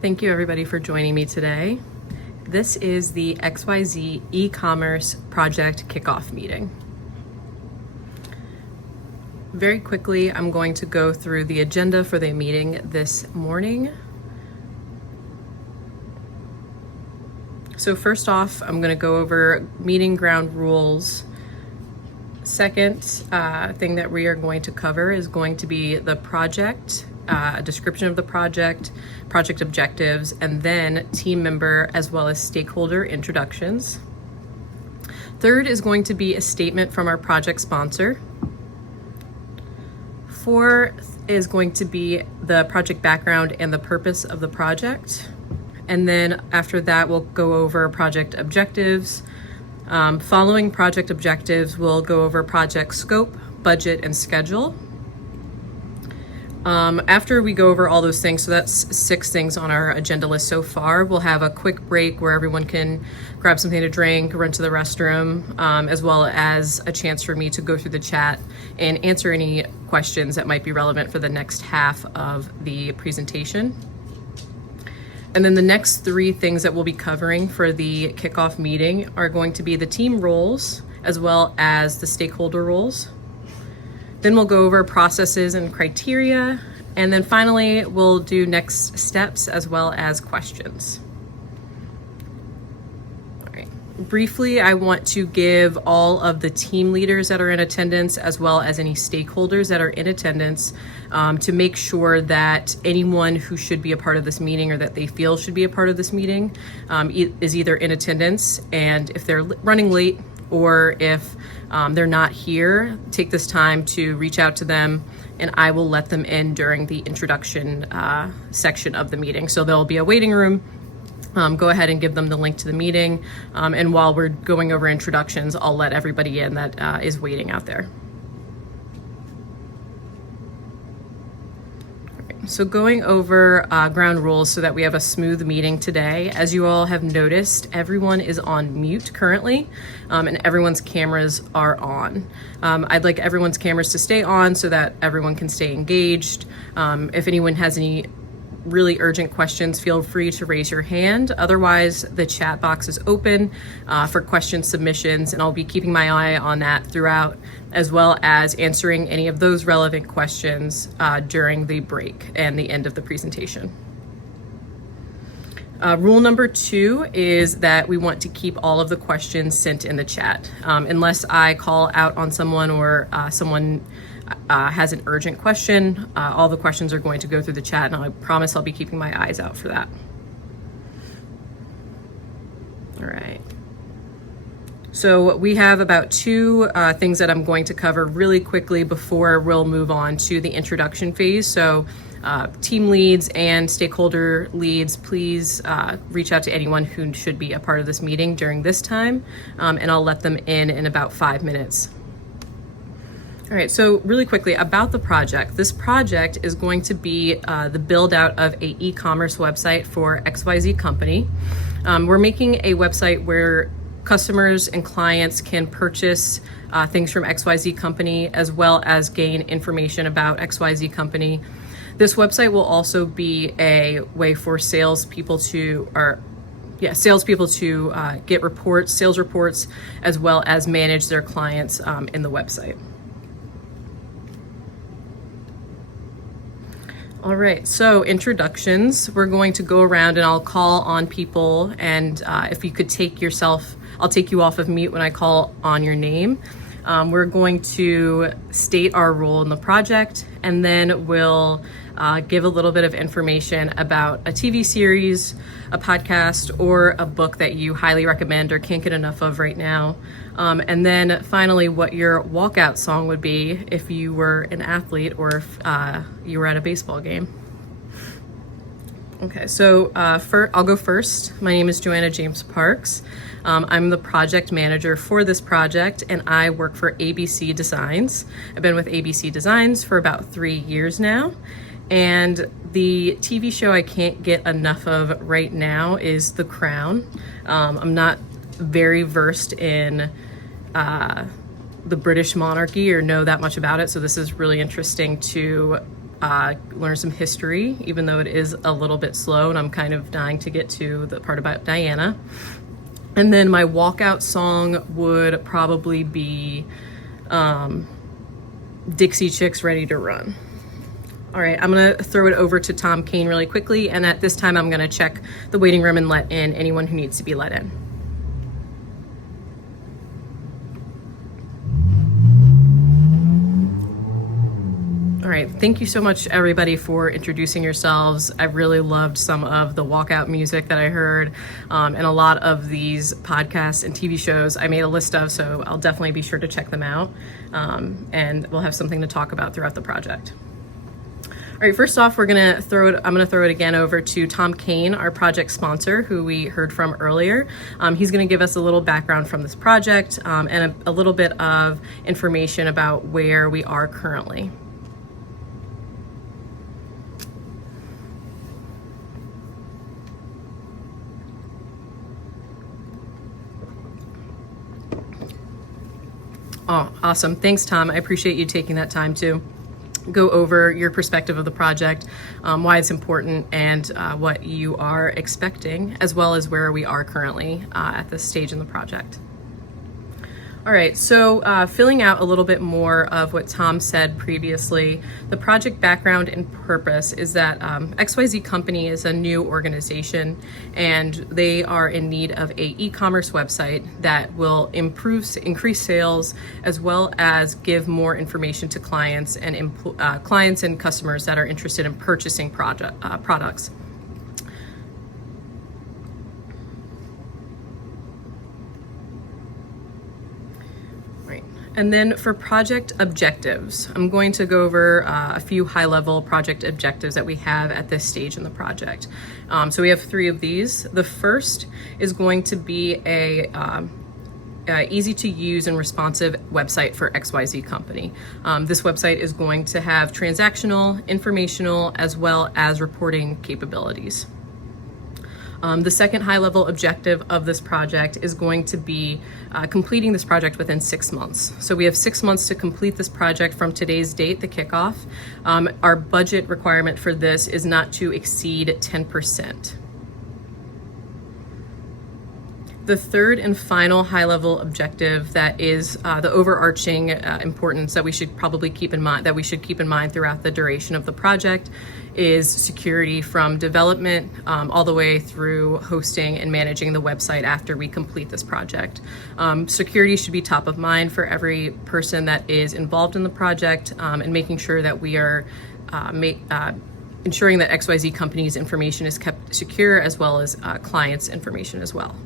Thank you everybody for joining me today. This is the XYZ e-commerce project kickoff meeting. Very quickly, I'm going to go through the agenda for the meeting this morning. So first off, I'm going to go over meeting ground rules. Second thing that we are going to cover is going to be the project, a description of the project, project objectives, and then team member as well as stakeholder introductions. Third is going to be a statement from our project sponsor. Fourth is going to be the project background and the purpose of the project. And then after that, we'll go over project objectives. Following project objectives, we'll go over project scope, budget, and schedule. After we go over all those things, so that's 6 things on our agenda list so far, we'll have a quick break where everyone can grab something to drink, run to the restroom, as well as a chance for me to go through the chat and answer any questions that might be relevant for the next half of the presentation. And then the next 3 things that we'll be covering for the kickoff meeting are going to be the team roles as well as the stakeholder roles. Then we'll go over processes and criteria, and then finally we'll do next steps as well as questions. All right. Briefly, I want to give all of the team leaders that are in attendance as well as any stakeholders that are in attendance to make sure that anyone who should be a part of this meeting or that they feel should be a part of this meeting is either in attendance, and if they're running late or if they're not here, take this time to reach out to them and I will let them in during the introduction section of the meeting. So there'll be a waiting room. Go ahead and give them the link to the meeting. And while we're going over introductions, I'll let everybody in that is waiting out there. So going over ground rules so that we have a smooth meeting today. As you all have noticed, everyone is on mute currently, and everyone's cameras are on. I'd like everyone's cameras to stay on so that everyone can stay engaged. If anyone has any really urgent questions, feel free to raise your hand. Otherwise, the chat box is open for question submissions, and I'll be keeping my eye on that throughout, as well as answering any of those relevant questions during the break and the end of the presentation. Rule number 2 is that we want to keep all of the questions sent in the chat. Unless I call out on someone or someone has an urgent question, all the questions are going to go through the chat, and I promise I'll be keeping my eyes out for that. All right. So we have about 2 things that I'm going to cover really quickly before we'll move on to the introduction phase. So team leads and stakeholder leads, please reach out to anyone who should be a part of this meeting during this time, and I'll let them in about 5 minutes. All right, so really quickly about the project. This project is going to be the build out of a e-commerce website for XYZ company. We're making a website where customers and clients can purchase things from XYZ company as well as gain information about XYZ company. This website will also be a way for salespeople to get reports, sales reports, as well as manage their clients in the website. All right, so introductions. We're going to go around and I'll call on people, and if you could I'll take you off of mute when I call on your name. We're going to state our role in the project, and then we'll give a little bit of information about a TV series, a podcast, or a book that you highly recommend or can't get enough of right now. And then finally, what your walkout song would be if you were an athlete or if you were at a baseball game. Okay, so I'll go first. My name is Joanna James Parks. I'm the project manager for this project, and I work for ABC Designs. I've been with ABC Designs for about 3 years now. And the TV show I can't get enough of right now is The Crown. I'm not very versed in the British monarchy or know that much about it, so this is really interesting to learn some history, even though it is a little bit slow and I'm kind of dying to get to the part about Diana. And then my walkout song would probably be Dixie Chicks Ready to Run. All right, I'm gonna throw it over to Tom Kane really quickly, and at this time I'm gonna check the waiting room and let in anyone who needs to be let in. All right, thank you so much everybody for introducing yourselves. I really loved some of the walkout music that I heard, and a lot of these podcasts and TV shows I made a list of, so I'll definitely be sure to check them out, and we'll have something to talk about throughout the project. All right, first off, I'm gonna throw it again over to Tom Kane, our project sponsor, who we heard from earlier. He's gonna give us a little background from this project, and a little bit of information about where we are currently. Oh, awesome. Thanks, Tom. I appreciate you taking that time to go over your perspective of the project, why it's important, and what you are expecting, as well as where we are currently at this stage in the project. All right, so filling out a little bit more of what Tom said previously, the project background and purpose is that XYZ Company is a new organization, and they are in need of a e-commerce website that will increase sales, as well as give more information to clients and customers that are interested in purchasing products. And then for project objectives, I'm going to go over a few high-level project objectives that we have at this stage in the project. So we have 3 of these. The first is going to be a easy to use and responsive website for XYZ Company. This website is going to have transactional, informational, as well as reporting capabilities. The second high-level objective of this project is going to be completing this project within 6 months. So we have 6 months to complete this project from today's date, the kickoff. Our budget requirement for this is not to exceed 10%. The third and final high-level objective that is the overarching importance that we should probably keep in mind, throughout the duration of the project, is security from development all the way through hosting and managing the website after we complete this project. Security should be top of mind for every person that is involved in the project, and making sure that we are ensuring that XYZ Company's information is kept secure, as well as clients' information as well.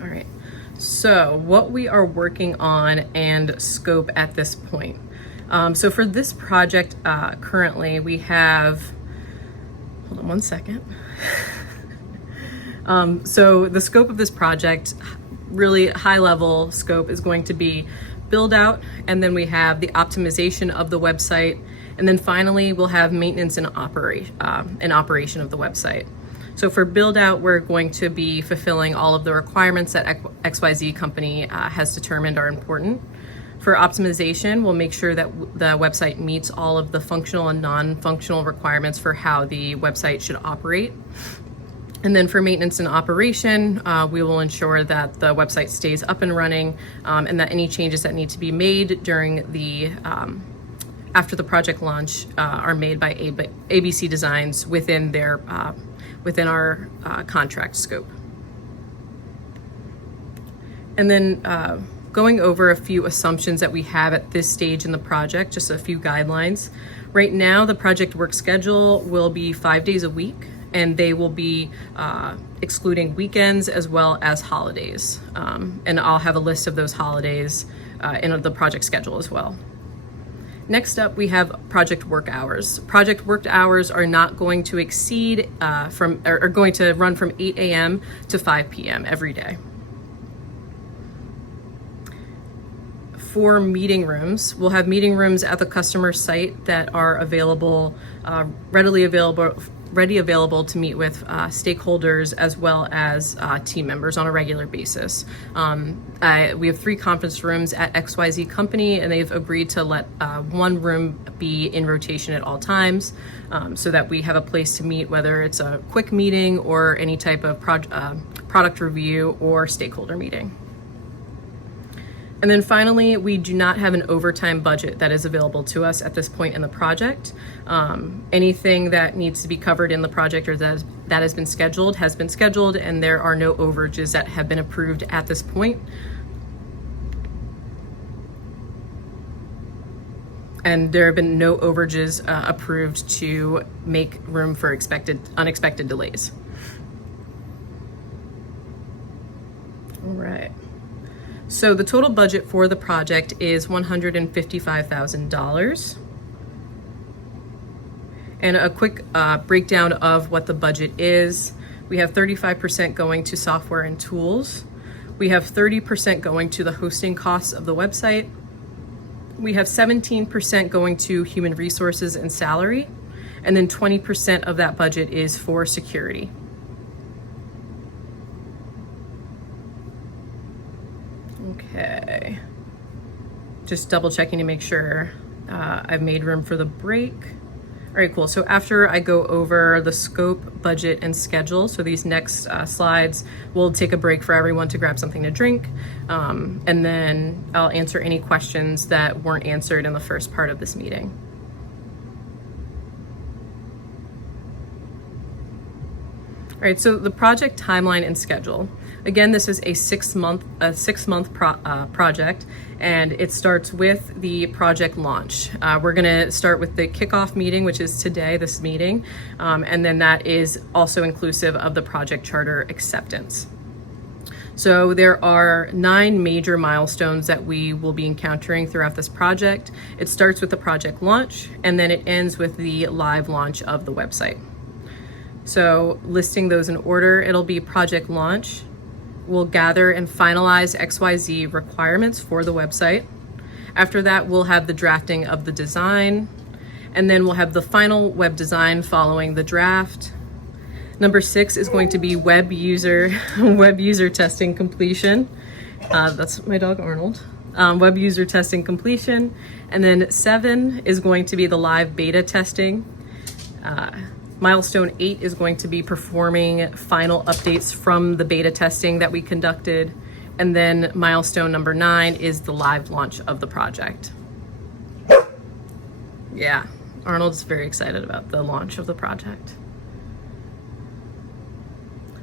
All right, so what we are working on and scope at this point. So for this project, currently we have, hold on one second. So the scope of this project, really high level scope, is going to be build out, and then we have the optimization of the website, and then finally we'll have maintenance and operation of the website. So for build out, we're going to be fulfilling all of the requirements that XYZ Company has determined are important. For optimization, we'll make sure that the website meets all of the functional and non-functional requirements for how the website should operate. And then for maintenance and operation, we will ensure that the website stays up and running, and that any changes that need to be made during the after the project launch are made by ABC Designs within their within our contract scope. And then going over a few assumptions that we have at this stage in the project, just a few guidelines. Right now, the project work schedule will be 5 days a week, and they will be excluding weekends as well as holidays. And I'll have a list of those holidays in the project schedule as well. Next up, we have project work hours. Project work hours are not going to exceed are going to run from 8 a.m. to 5 p.m. every day. For meeting rooms, we'll have meeting rooms at the customer site that are available, readily available ready available to meet with stakeholders as well as team members on a regular basis. We have 3 conference rooms at XYZ Company, and they've agreed to let one room be in rotation at all times, so that we have a place to meet, whether it's a quick meeting or any type of product review or stakeholder meeting. And then finally, we do not have an overtime budget that is available to us at this point in the project. Anything that needs to be covered in the project or that has been scheduled, and there are no overages that have been approved at this point. And there have been no overages approved to make room for unexpected delays. All right. So the total budget for the project is $155,000. And a quick breakdown of what the budget is. We have 35% going to software and tools. We have 30% going to the hosting costs of the website. We have 17% going to human resources and salary. And then 20% of that budget is for security. Okay, just double checking to make sure I've made room for the break. All right, cool. So after I go over the scope, budget, and schedule, so these next slides, we'll take a break for everyone to grab something to drink, and then I'll answer any questions that weren't answered in the first part of this meeting. All right, so the project timeline and schedule. Again, this is a six-month project, and it starts with the project launch. We're gonna start with the kickoff meeting, which is today, this meeting, and then that is also inclusive of the project charter acceptance. So there are 9 major milestones that we will be encountering throughout this project. It starts with the project launch, and then it ends with the live launch of the website. So listing those in order, it'll be project launch. We'll gather and finalize XYZ requirements for the website. After that, we'll have the drafting of the design, and then we'll have the final web design following the draft. Number 6 is going to be web user testing completion. That's my dog Arnold. Web user testing completion. And then 7 is going to be the live beta testing. Milestone 8 is going to be performing final updates from the beta testing that we conducted. And then milestone number 9 is the live launch of the project. Yeah, Arnold's very excited about the launch of the project.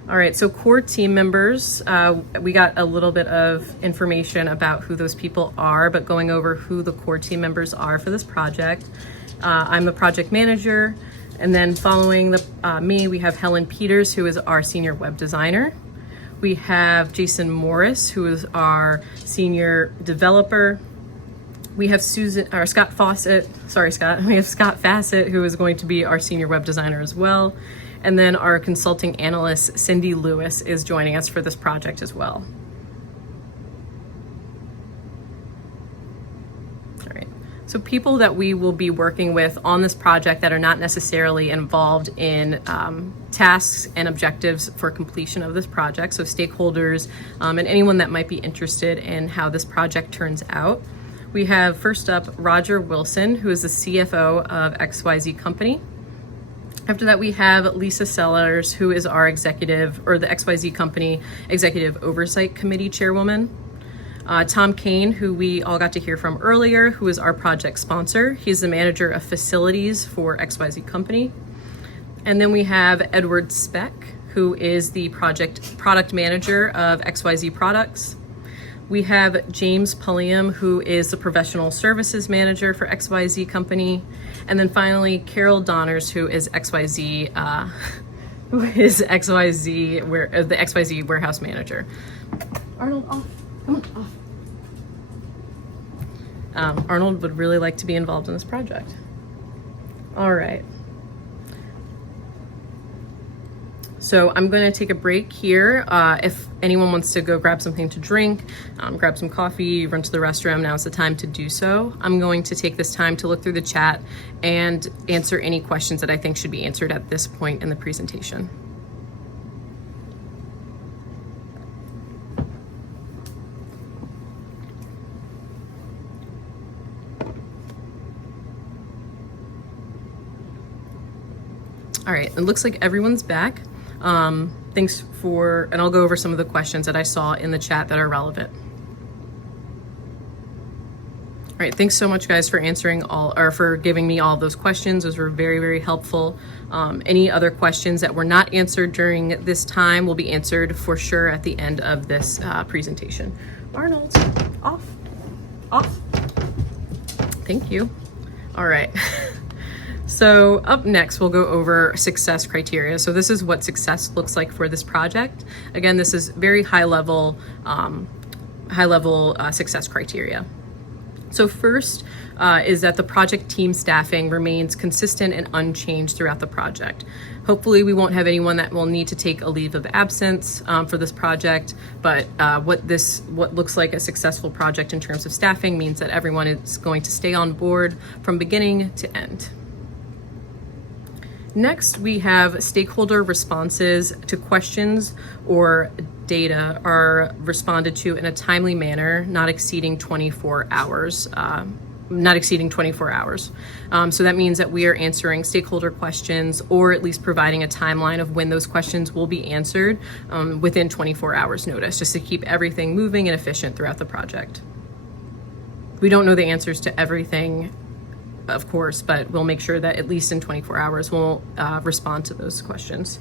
All right, so core team members, we got a little bit of information about who those people are, but going over who the core team members are for this project. I'm the project manager. And then following me, we have Helen Peters, who is our senior web designer. We have Jason Morris, who is our senior developer. We have Scott Fawcett. Sorry, Scott. We have Scott Fassett, who is going to be our senior web designer as well. And then our consulting analyst, Cindy Lewis, is joining us for this project as well. So people that we will be working with on this project that are not necessarily involved in tasks and objectives for completion of this project. So stakeholders and anyone that might be interested in how this project turns out. We have first up Roger Wilson, who is the CFO of XYZ Company. After that, we have Lisa Sellers, who is our executive, or the XYZ Company Executive Oversight Committee Chairwoman. Tom Kane, who we all got to hear from earlier, who is our project sponsor. He's the manager of facilities for XYZ Company. And then we have Edward Speck, who is the product manager of XYZ Products. We have James Pulliam, who is the professional services manager for XYZ Company. And then finally, Carol Donners, who is the XYZ warehouse manager. Arnold, off. Come on, off. Arnold would really like to be involved in this project. All right. So I'm going to take a break here. If anyone wants to go grab something to drink, grab some coffee, run to the restroom, now's the time to do so. I'm going to take this time to look through the chat and answer any questions that I think should be answered at this point in the presentation. All right, it looks like everyone's back. Thanks for, and I'll go over some of the questions that I saw in the chat that are relevant. All right, thanks so much guys for answering for giving me all those questions. Those were very, very helpful. Any other questions that were not answered during this time will be answered for sure at the end of this presentation. Arnold, off. Thank you. All right. So up next, we'll go over success criteria. So this is what success looks like for this project. Again, this is very high level success criteria. So first is that the project team staffing remains consistent and unchanged throughout the project. Hopefully we won't have anyone that will need to take a leave of absence for this project, but what looks like a successful project in terms of staffing means that everyone is going to stay on board from beginning to end. Next, we have stakeholder responses to questions or data are responded to in a timely manner, not exceeding 24 hours. So that means that we are answering stakeholder questions or at least providing a timeline of when those questions will be answered within 24 hours notice, just to keep everything moving and efficient throughout the project. We don't know the answers to everything, of course, but we'll make sure that at least in 24 hours we'll respond to those questions.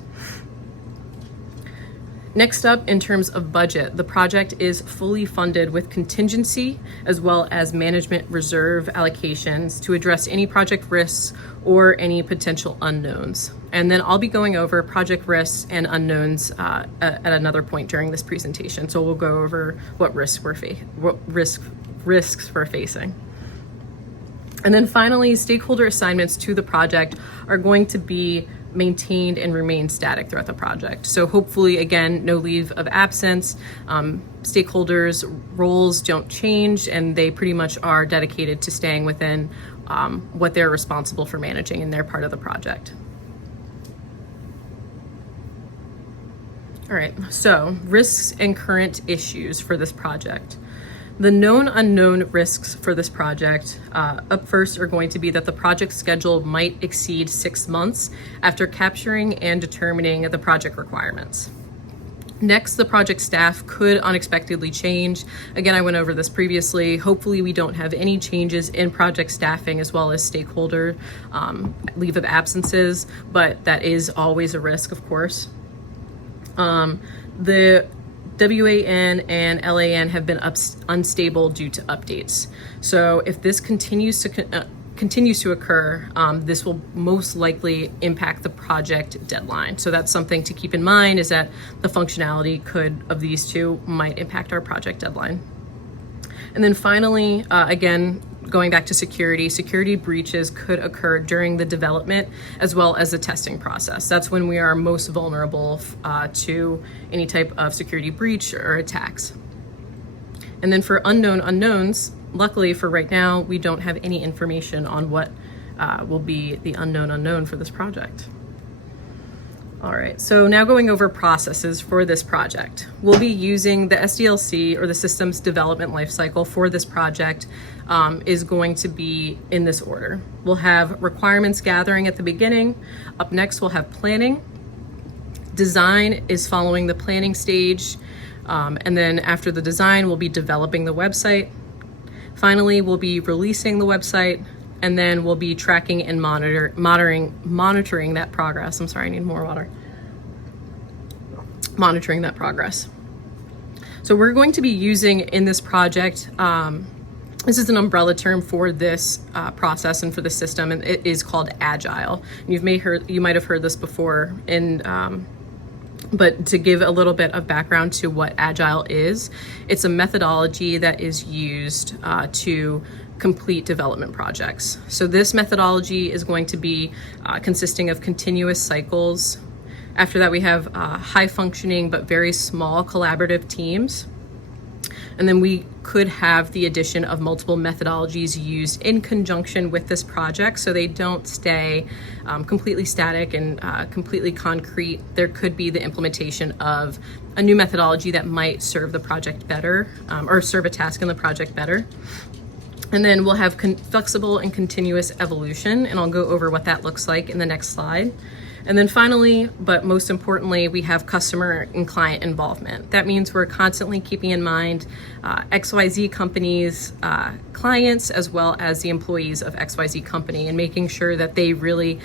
Next up, in terms of budget, the project is fully funded with contingency as well as management reserve allocations to address any project risks or any potential unknowns. And then I'll be going over project risks and unknowns at another point during this presentation. So we'll go over what risks we're facing. And then finally, stakeholder assignments to the project are going to be maintained and remain static throughout the project. So hopefully, again, no leave of absence. Stakeholders' roles don't change, and they pretty much are dedicated to staying within what they're responsible for managing in their part of the project. All right, so risks and current issues for this project. The known unknown risks for this project up first are going to be that the project schedule might exceed 6 months after capturing and determining the project requirements. Next, the project staff could unexpectedly change. Again, I went over this previously. Hopefully we don't have any changes in project staffing as well as stakeholder leave of absences, but that is always a risk, of course. The WAN and LAN have been unstable due to updates. So if this continues to occur, this will most likely impact the project deadline. So that's something to keep in mind, is that the functionality of these two might impact our project deadline. And then finally, again, going back to security breaches could occur during the development as well as the testing process. That's when we are most vulnerable to any type of security breach or attacks. And then for unknown unknowns, luckily for right now, we don't have any information on what will be the unknown unknown for this project. All right, so now going over processes for this project. We'll be using the SDLC, or the Systems Development Lifecycle, for this project is going to be in this order. We'll have requirements gathering at the beginning. Up next, we'll have planning. Design is following the planning stage. And then after the design, we'll be developing the website. Finally, we'll be releasing the website, and then we'll be tracking and monitoring that progress. I'm sorry, I need more water. Monitoring that progress. So we're going to be using in this project, this is an umbrella term for this process and for the system, and it is called Agile. You might have heard this before, but to give a little bit of background to what Agile is, it's a methodology that is used to complete development projects. So this methodology is going to be consisting of continuous cycles, After that, we have high functioning but very small collaborative teams. And then we could have the addition of multiple methodologies used in conjunction with this project, so they don't stay completely static and completely concrete. There could be the implementation of a new methodology that might serve the project better, or serve a task in the project better. And then we'll have flexible and continuous evolution, and I'll go over what that looks like in the next slide. And then finally, but most importantly, we have customer and client involvement. That means we're constantly keeping in mind XYZ companies, clients, as well as the employees of XYZ company, and making sure that they really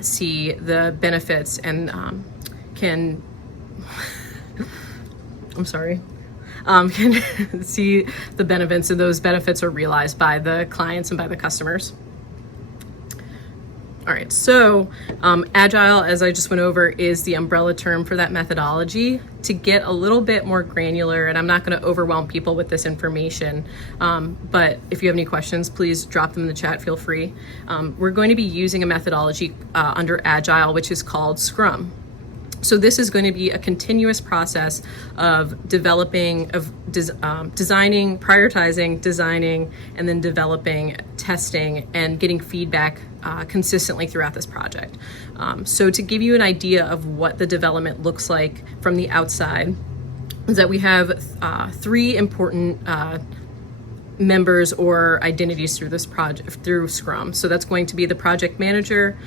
see the benefits and can, I'm sorry, can see the benefits, and those benefits are realized by the clients and by the customers. All right, so Agile, as I just went over, is the umbrella term for that methodology. To get a little bit more granular, and I'm not going to overwhelm people with this information, but if you have any questions, please drop them in the chat, feel free. We're going to be using a methodology under Agile, which is called Scrum. So this is going to be a continuous process of developing, designing, prioritizing, designing, and then developing, testing, and getting feedback consistently throughout this project. So to give you an idea of what the development looks like from the outside, is that we have three important members or identities through this project, through Scrum. So that's going to be the project manager,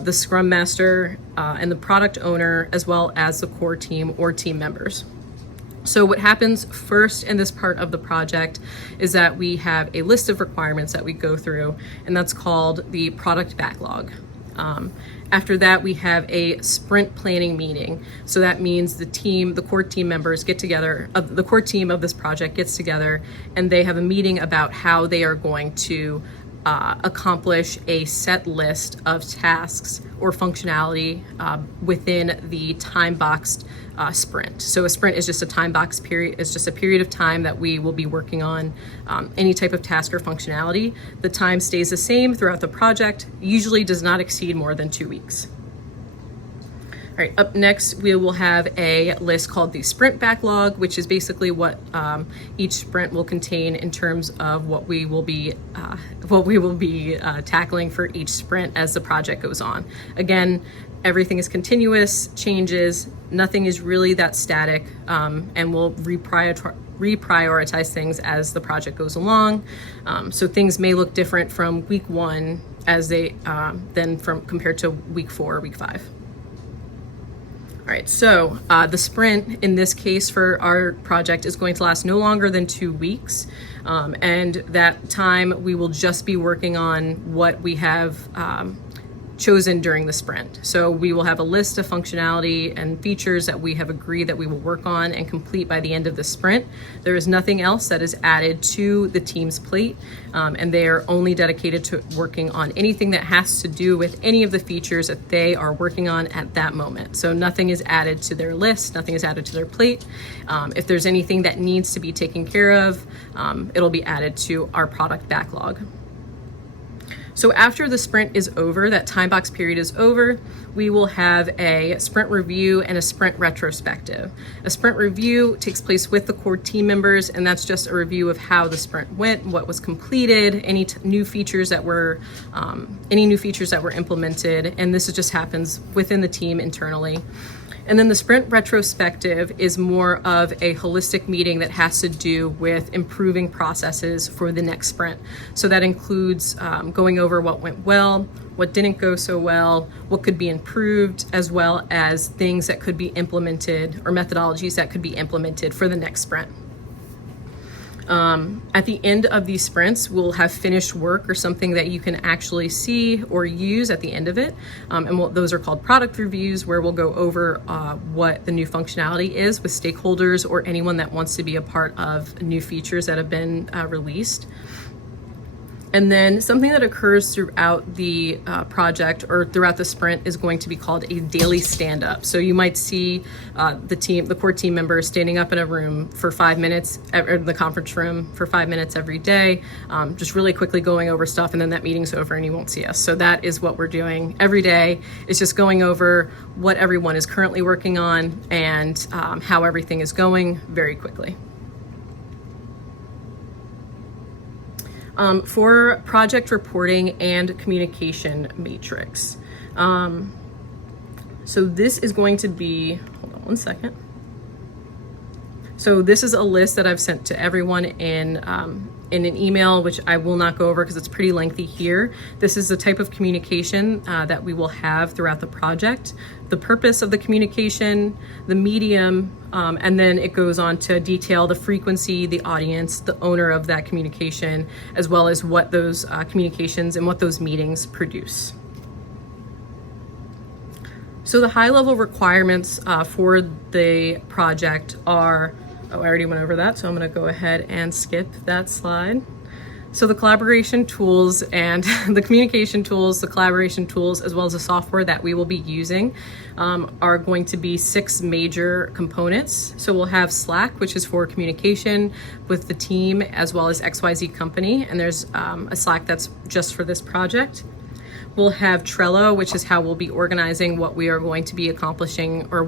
the Scrum master, and the product owner, as well as the core team or team members. So what happens first in this part of the project is that we have a list of requirements that we go through, and that's called the product backlog. After that, we have a sprint planning meeting. So that means the core team members get together, the core team of this project gets together, and they have a meeting about how they are going to accomplish a set list of tasks or functionality within the time-boxed sprint. So a sprint is just a time-boxed period. It's just a period of time that we will be working on any type of task or functionality. The time stays the same throughout the project, usually does not exceed more than 2 weeks. All right, up next, we will have a list called the sprint backlog, which is basically what each sprint will contain in terms of what we will be tackling for each sprint as the project goes on. Again, everything is continuous, changes, nothing is really that static, and we'll reprioritize things as the project goes along. So things may look different from week 1 as they compared to week 4 or week 5. All right, so the sprint in this case for our project is going to last no longer than 2 weeks. And that time we will just be working on what we have chosen during the sprint. So we will have a list of functionality and features that we have agreed that we will work on and complete by the end of the sprint. There is nothing else that is added to the team's plate, and they are only dedicated to working on anything that has to do with any of the features that they are working on at that moment. So nothing is added to their list, nothing is added to their plate. If there's anything that needs to be taken care of, it'll be added to our product backlog. So after the sprint is over, that time box period is over, we will have a sprint review and a sprint retrospective. A sprint review takes place with the core team members, and that's just a review of how the sprint went, what was completed, any new features that were implemented, and this just happens within the team internally. And then the sprint retrospective is more of a holistic meeting that has to do with improving processes for the next sprint. So that includes going over what went well, what didn't go so well, what could be improved, as well as things that could be implemented or methodologies that could be implemented for the next sprint. At the end of these sprints, we'll have finished work or something that you can actually see or use at the end of it. Those are called product reviews, where we'll go over what the new functionality is with stakeholders or anyone that wants to be a part of new features that have been released. And then something that occurs throughout the project or throughout the sprint is going to be called a daily stand-up. So you might see the core team members standing up in a room for 5 minutes, or the conference room for 5 minutes every day, just really quickly going over stuff, and then that meeting's over and you won't see us. So that is what we're doing every day. It's just going over what everyone is currently working on and how everything is going very quickly. For project reporting and communication matrix. So this is going to be, hold on one second. So this is a list that I've sent to everyone in an email, which I will not go over because it's pretty lengthy here. This is the type of communication that we will have throughout the project, the purpose of the communication, the medium, and then it goes on to detail the frequency, the audience, the owner of that communication, as well as what those communications and what those meetings produce. So the high-level requirements for the project are, I already went over that, so I'm going to go ahead and skip that slide. So the collaboration tools and the communication tools, the collaboration tools, as well as the software that we will be using are going to be 6 major components. So we'll have Slack, which is for communication with the team, as well as XYZ company. And there's a Slack that's just for this project. We'll have Trello, which is how we'll be organizing what we are going to be accomplishing, or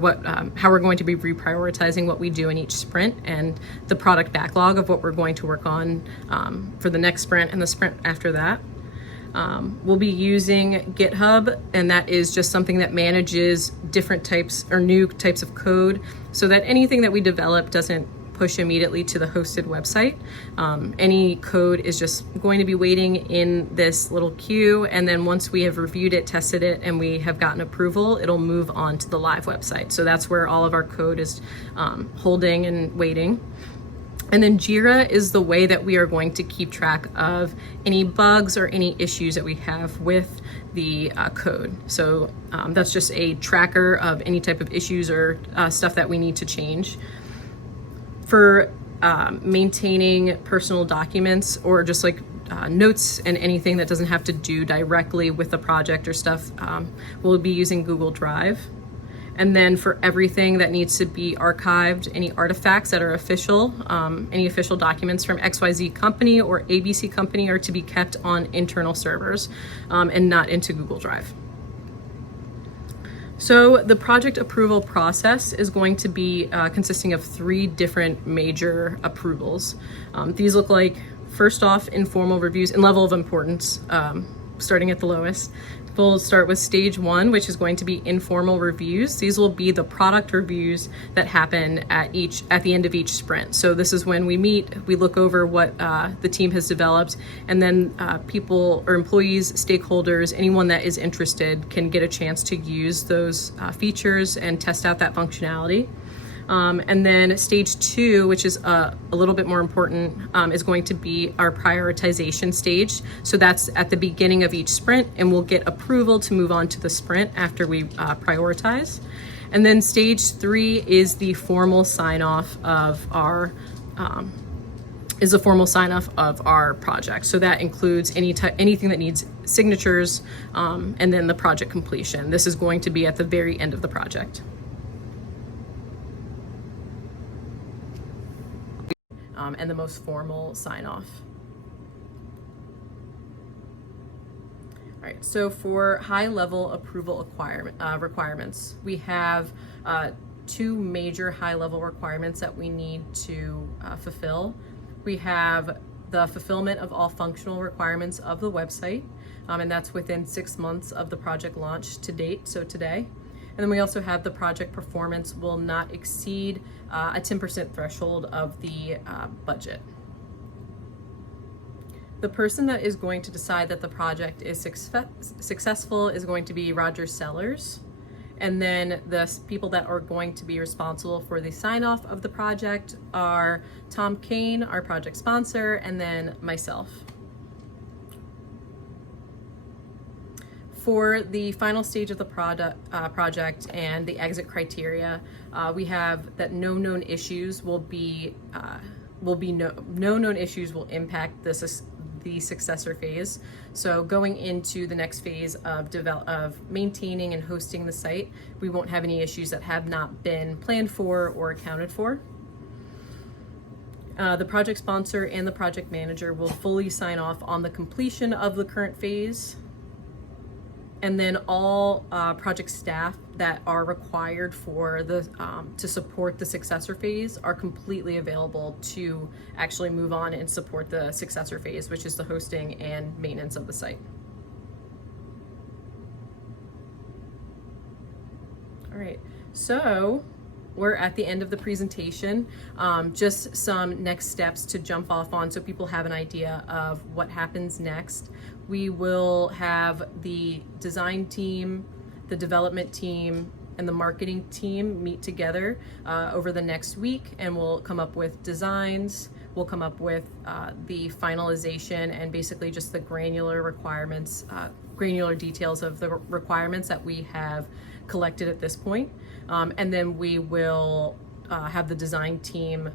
how we're going to be reprioritizing what we do in each sprint, and the product backlog of what we're going to work on for the next sprint and the sprint after that. We'll be using GitHub, and that is just something that manages different types or new types of code, so that anything that we develop doesn't push immediately to the hosted website. Any code is just going to be waiting in this little queue, and then once we have reviewed it, tested it, and we have gotten approval, it'll move on to the live website. So that's where all of our code is holding and waiting. And then Jira is the way that we are going to keep track of any bugs or any issues that we have with the code. So that's just a tracker of any type of issues or stuff that we need to change. For maintaining personal documents or just like notes and anything that doesn't have to do directly with the project or stuff, we'll be using Google Drive. And then for everything that needs to be archived, any artifacts that are official, any official documents from XYZ company or ABC company are to be kept on internal servers and not into Google Drive. So the project approval process is going to be consisting of 3 different major approvals. These look like, first off, informal reviews in level of importance, starting at the lowest. We'll start with stage 1, which is going to be informal reviews. These will be the product reviews that happen at the end of each sprint. So this is when we meet, we look over what the team has developed, and then people or employees, stakeholders, anyone that is interested can get a chance to use those features and test out that functionality. And then stage 2, which is a little bit more important, is going to be our prioritization stage. So that's at the beginning of each sprint, and we'll get approval to move on to the sprint after we prioritize. And then stage 3 is the formal sign-off of our project. So that includes anything that needs signatures, and then the project completion. This is going to be at the very end of the project. And the most formal sign-off. All right, so for high-level approval requirements, we have 2 major high-level requirements that we need to fulfill. We have the fulfillment of all functional requirements of the website, and that's within 6 months of the project launch to date, so today. And then we also have the project performance will not exceed a 10% threshold of the budget. The person that is going to decide that the project is successful is going to be Roger Sellers. And then the people that are going to be responsible for the sign-off of the project are Tom Kane, our project sponsor, and then myself. For the final stage of the project and the exit criteria, we have that no known issues will impact the successor phase. So going into the next phase of maintaining and hosting the site, we won't have any issues that have not been planned for or accounted for. The project sponsor and the project manager will fully sign off on the completion of the current phase. And then all project staff that are required for the to support the successor phase are completely available to actually move on and support the successor phase, which is the hosting and maintenance of the site. All right, so we're at the end of the presentation. Just some next steps to jump off on so people have an idea of what happens next. We will have the design team, the development team, and the marketing team meet together over the next week, and we'll come up with designs. We'll come up with the finalization and basically just the granular requirements, granular details of the requirements that we have collected at this point. And then we will have the design team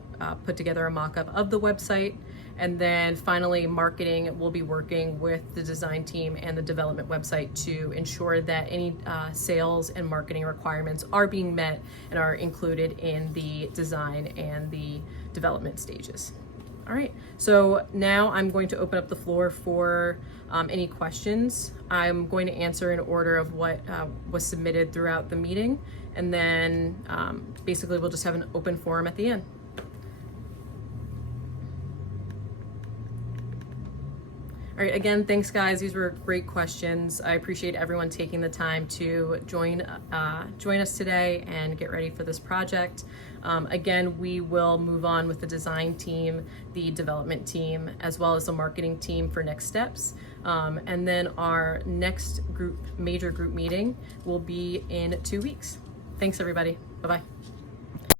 put together a mock-up of the website. And then finally, marketing will be working with the design team and the development website to ensure that any sales and marketing requirements are being met and are included in the design and the development stages. All right, so now I'm going to open up the floor for any questions. I'm going to answer in order of what was submitted throughout the meeting, and then basically we'll just have an open forum at the end. All right, again, thanks guys. These were great questions. I appreciate everyone taking the time to join us today and get ready for this project. Again, we will move on with the design team, the development team, as well as the marketing team for next steps. And then our next major group meeting will be in 2 weeks. Thanks everybody, bye-bye.